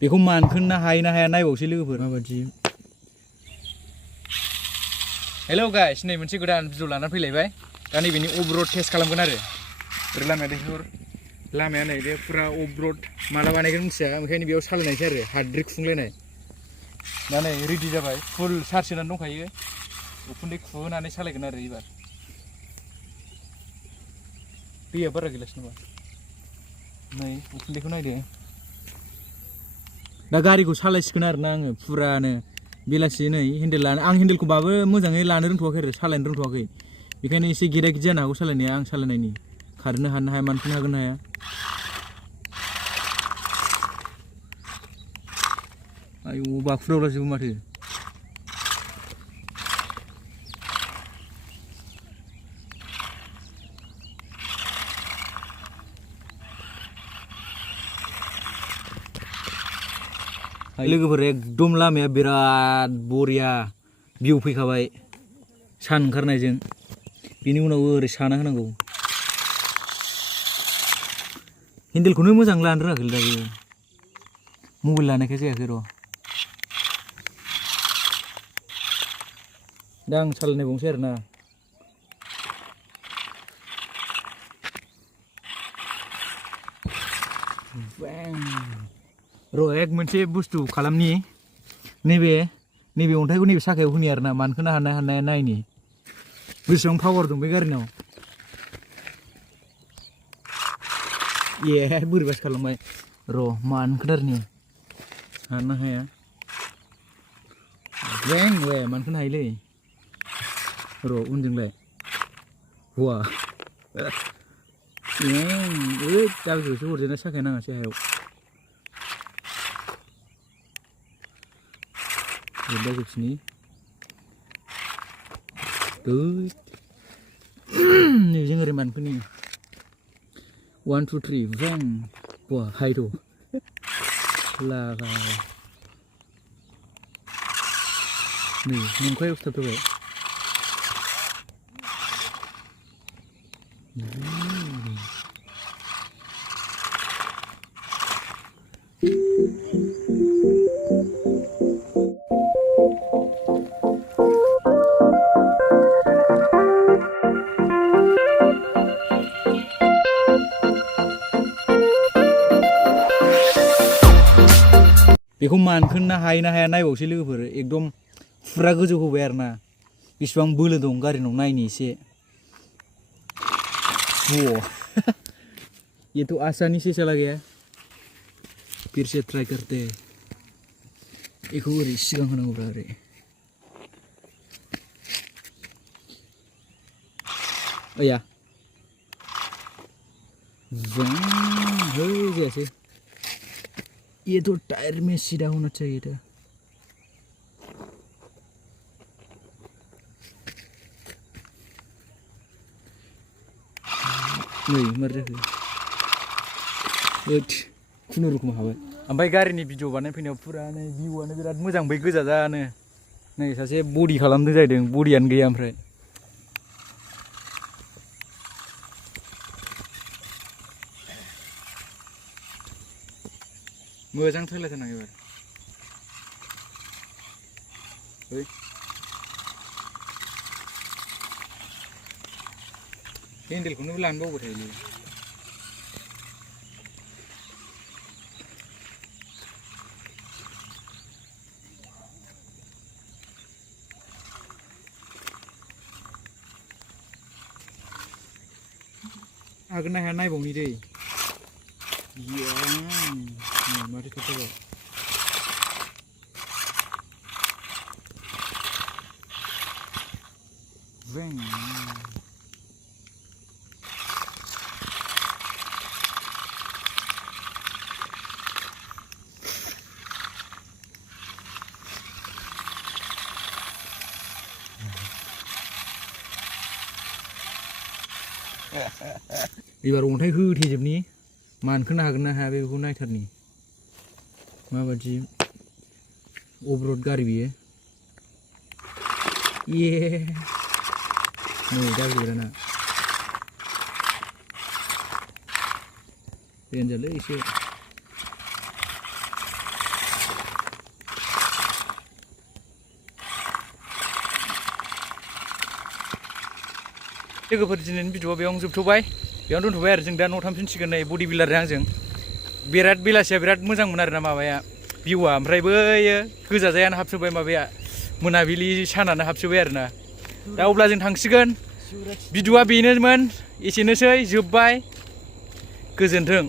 बेखौ मानखोनो हायो ना हाया नायबावसै लोगोफोर माबायदि। हेलौ गाइस, नै मोनसे गोदान भिडिअ लानानै फैलायबाय। दा नैबेनि अफ र'ड टेस्ट खालामगोन आरो। ओरै लामाया देखुर, लामाया नै बे फुरा अफ र'ड माला बानायगोन मिथिया, ओंखायनो बेयाव सालायनायसै आरो हाद्रि खुंलायनाय। दा नै रेडि जाबाय, फुल चार्ज होनानै दंखायो। उखुन्दै खुहोनानै सालायगोन आरो एबार। दैया बारा गैलासो नामा? नै उखुन्दैखौ नायदो। दा गारिखौ सालायसिगोन आरो ना आङो फुरानो बेलासि नै हेन्देल लानो, आं हेन्देलखौ बाबो मोजाङै लानो रोंथ'वाखै आरो सालायनो रोंथ'वाखै। बेखायनो एसे गेदा गेदि जानो हागौ सालायनाया, आं सालायनायनि खारनो हानो हाया, मानखोनो हागोन ना हाया। आयौ बाखुदावलाजोबो माथो। लोगोफोर एकदम लामाया बिराद बरिया भिउ फैखाबाय सान ओंखारनायजों। बिनि उनाव ओरै साना होनांगौ। हेन्देलखौनो मोजां लानो रोङाखै दाबो, मबाइल लानायखाय जायाखै र'। दा आं सालायनायबावनोसै आरो ना। र' एक मोनसे बुस्थु खालामनि, नैबे अन्थाइखौ नैबे साखायाव होनि आरो ना, मानखोनो हानाया नायनि बेसेबां पावार दं बे गारिनाव। ए बोरैबासो खालामबाय, र' मानखोथारनि हाना हाया। मानखोनो हायोलै। र' उनजोंलाय हवा दाबिखौसो हरजेनना साखाया नाङासै हायाव। दा जोबसिनि नैजों ओरै मानखोनि 1 2 3 ब्रें बा हायथ' लागाय नै नंखायाव स्टार्ट जाबाय। बेखौ मानखोनो हायो ना हाया नायबावसै लोगोफोर। एकदम फुरा गोजौ होबाय आरो ना, बेसेबां बोलो दं गारिनाव नायनि एसे। ये तो आसानी से चला गया, फिर से ट्राई करते हैं। बेखौ ओरै सिगां होनांगौब्रा ओरै। ओया जायासै। ये तो टायर में सीधा होना चाहिए था। नै मारै जाखो, खुनुरुखुम हाबाय। ओमफ्राय गारिनि भिडिअ बानायफैनायाव फुरानो भिउआनो बिराद मोजां, बै गोजा जानो। नै सासे बडि खालामदों जाहैदों, बडियानो गैया ओमफ्राय। मोजां थोलायथारनां एबार। हेन्देलखौनो लानो बावबाय थायोलै। हागोन ना हाया नायबावनि दै। माथो थाबथाबाय। एबार अन्थाइ होथेजोबनि, मानखोनो हागोन ना हाया बेखौ नायथारनि। माबायदि अफ र'ड गारि बियो। नै गाज्रि दाना देनजारलै एसे। लोगोफोर दिनैनि भिडिअआ बेयावनो जोबथ'बाय बेयावनो दोनथ'बाय आरो जों दा न' थांफिनसिगोन नै बडि बिल्डारजों आंजों बिराद बेलासिया बिराद मोजांमोन आरोना माबाया भिउआ ओमफ्राय बैयो गोजाजायानो हाबसोबाय माबाया मोनाबिलि सानानो हाबसोबाय आरोना दा अब्ला जों थांसिगोन भिडिअआ बेनोमोन एसेनोसै जोब्बाय गोजोन्थों।